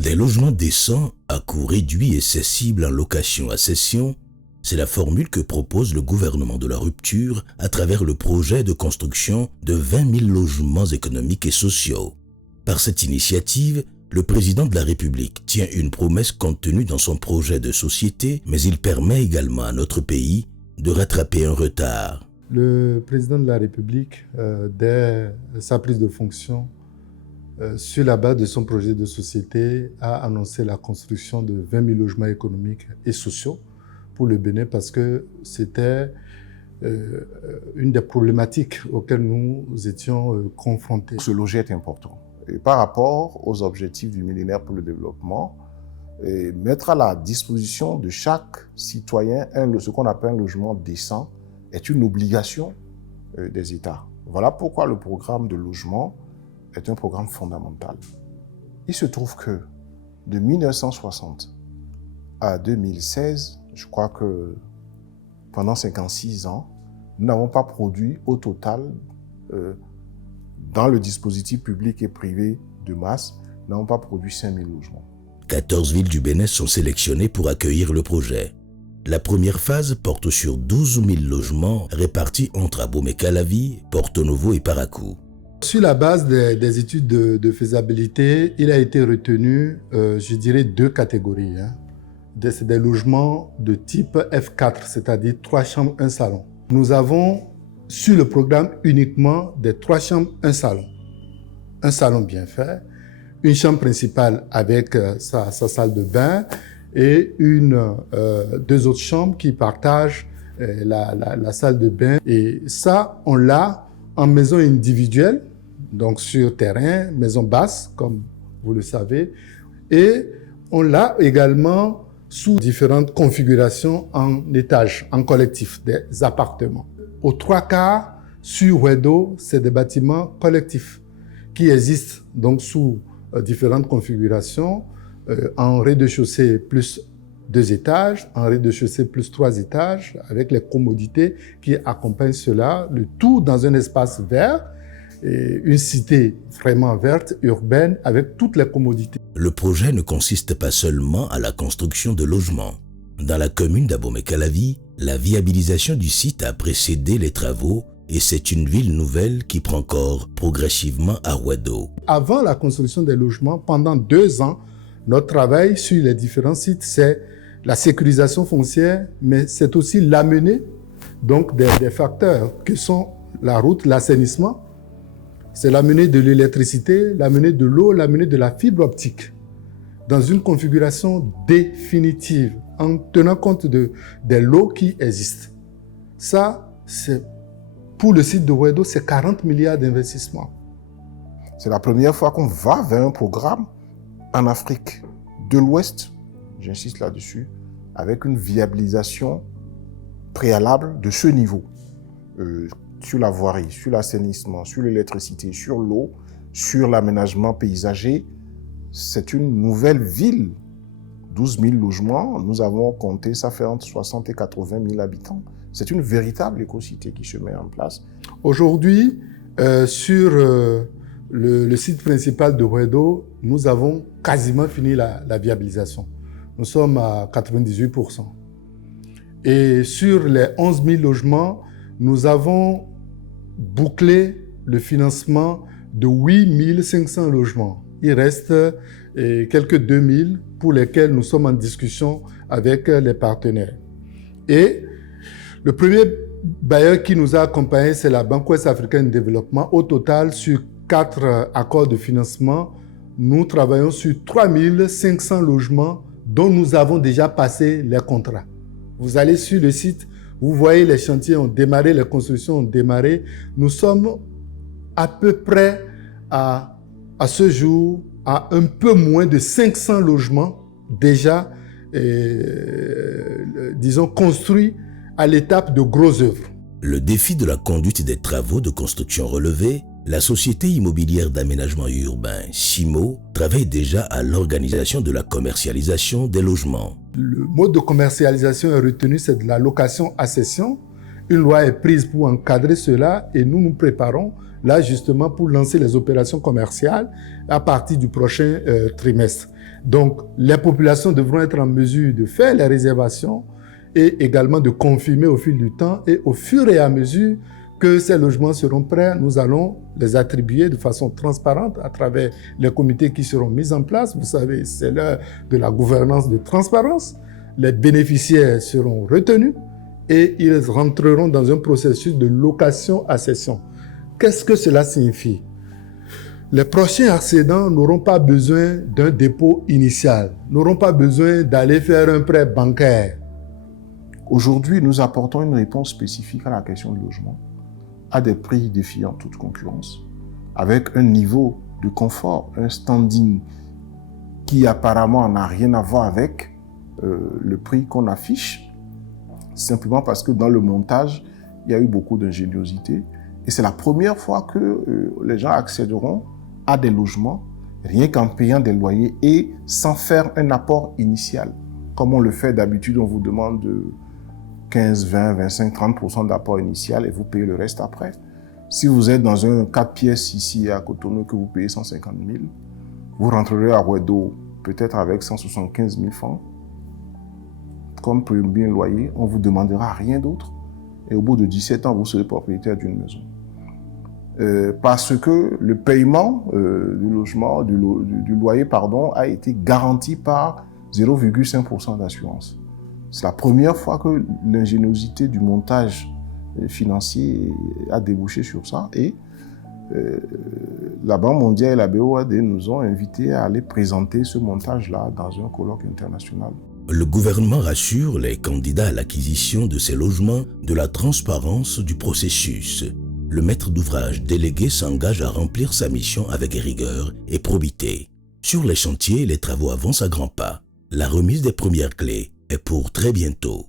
Des logements décents à coût réduit et cessibles en location à cession, c'est la formule que propose le gouvernement de la rupture à travers le projet de construction de 20 000 logements économiques et sociaux. Par cette initiative, le président de la République tient une promesse contenue dans son projet de société, mais il permet également à notre pays de rattraper un retard. Le président de la République, dès sa prise de fonction, sur la base de son projet de société, a annoncé la construction de 20 000 logements économiques et sociaux pour le Bénin parce que c'était une des problématiques auxquelles nous étions confrontés. Se loger est important. Et par rapport aux objectifs du millénaire pour le développement, mettre à la disposition de chaque citoyen ce qu'on appelle un logement décent est une obligation des États. Voilà pourquoi le programme de logement est un programme fondamental. Il se trouve que de 1960 à 2016, je crois que pendant 56 ans, nous n'avons pas produit au total, dans le dispositif public et privé de masse, nous n'avons pas produit 5 000 logements. 14 villes du Bénin sont sélectionnées pour accueillir le projet. La première phase porte sur 12 000 logements répartis entre Abomey-Calavi, Porto Novo et Parakou. Sur la base des études de faisabilité, il a été retenu, je dirais, 2 catégories. C'est des logements de type F4, c'est-à-dire 3 chambres, 1 salon. Nous avons sur le programme uniquement des 3 chambres, 1 salon. Un salon bien fait, une chambre principale avec sa salle de bain et 2 autres chambres qui partagent la salle de bain. Et ça, on l'a en maison individuelle, donc sur terrain, maison basse, comme vous le savez. Et on l'a également sous différentes configurations en étage, en collectif, des appartements. Aux 3 quarts, sur Wedo, c'est des bâtiments collectifs qui existent donc sous différentes configurations, en rez-de-chaussée plus 2 étages, en rez-de-chaussée plus 3 étages, avec les commodités qui accompagnent cela, le tout dans un espace vert, et une cité vraiment verte, urbaine, avec toutes les commodités. Le projet ne consiste pas seulement à la construction de logements. Dans la commune d'Abomey-Calavi, la viabilisation du site a précédé les travaux et c'est une ville nouvelle qui prend corps progressivement à Wedo. Avant la construction des logements, pendant 2 ans, notre travail sur les différents sites, c'est la sécurisation foncière, mais c'est aussi l'amener donc des facteurs que sont la route, l'assainissement, c'est l'amener de l'électricité, l'amener de l'eau, l'amener de la fibre optique dans une configuration définitive en tenant compte des lots qui existent. Ça, c'est pour le site de Wedo, c'est 40 milliards d'investissements. C'est la première fois qu'on va vers un programme en Afrique de l'Ouest, j'insiste là-dessus, avec une viabilisation préalable de ce niveau. Sur la voirie, sur l'assainissement, sur l'électricité, sur l'eau, sur l'aménagement paysager. C'est une nouvelle ville. 12 000 logements, nous avons compté, ça fait entre 60 et 80 000 habitants. C'est une véritable écocité qui se met en place. Aujourd'hui, sur le site principal de Wedo, nous avons quasiment fini la viabilisation. Nous sommes à 98%. Et sur les 11 000 logements, nous avons bouclé le financement de 8 500 logements. Il reste quelques 2 000 pour lesquels nous sommes en discussion avec les partenaires. Et le premier bailleur qui nous a accompagnés, c'est la Banque Ouest Africaine de Développement. Au total, sur 4 accords de financement, nous travaillons sur 3 500 logements dont nous avons déjà passé les contrats. Vous allez sur le site, vous voyez les chantiers ont démarré, les constructions ont démarré. Nous sommes à peu près à ce jour à un peu moins de 500 logements déjà, disons, construits à l'étape de gros œuvres. Le défi de la conduite des travaux de construction relevés, la société immobilière d'aménagement urbain, SIMO, travaille déjà à l'organisation de la commercialisation des logements. Le mode de commercialisation est retenu, c'est de la location à cession. Une loi est prise pour encadrer cela et nous nous préparons là justement pour lancer les opérations commerciales à partir du prochain trimestre. Donc, les populations devront être en mesure de faire les réservations et également de confirmer au fil du temps. Et au fur et à mesure que ces logements seront prêts, nous allons les attribuer de façon transparente à travers les comités qui seront mis en place. Vous savez, c'est l'heure de la gouvernance de transparence. Les bénéficiaires seront retenus et ils rentreront dans un processus de location à cession. Qu'est-ce que cela signifie? Les prochains accédants n'auront pas besoin d'un dépôt initial, n'auront pas besoin d'aller faire un prêt bancaire. Aujourd'hui, nous apportons une réponse spécifique à la question du logement, à des prix défiant toute concurrence, avec un niveau de confort, un standing qui apparemment n'a rien à voir avec le prix qu'on affiche, simplement parce que dans le montage, il y a eu beaucoup d'ingéniosité. Et c'est la première fois que les gens accéderont à des logements, rien qu'en payant des loyers et sans faire un apport initial. Comme on le fait d'habitude, on vous demande 15, 20, 25, 30% d'apport initial et vous payez le reste après. Si vous êtes dans un 4 pièces ici à Cotonou que vous payez 150 000, vous rentrerez à Ouedo peut-être avec 175 000 francs. Comme premier loyer, on ne vous demandera rien d'autre. Et au bout de 17 ans, vous serez propriétaire d'une maison. Parce que le paiement du logement, du loyer, a été garanti par 0,5% d'assurance. C'est la première fois que l'ingéniosité du montage financier a débouché sur ça. Et la Banque mondiale et la BOAD nous ont invités à aller présenter ce montage-là dans un colloque international. Le gouvernement rassure les candidats à l'acquisition de ces logements de la transparence du processus. Le maître d'ouvrage délégué s'engage à remplir sa mission avec rigueur et probité. Sur les chantiers, les travaux avancent à grands pas. La remise des premières clés est pour très bientôt.